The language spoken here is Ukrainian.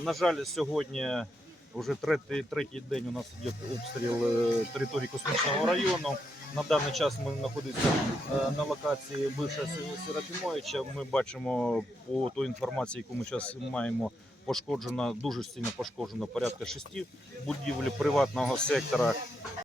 На жаль, сьогодні вже третій, третій день у нас йде обстріл е, території космічного району. На даний час ми знаходимося е, на локації бившого Серафімовича. Ми бачимо по той інформації, яку ми зараз маємо, пошкоджено дуже сильно пошкоджено порядка шести будівель приватного сектора.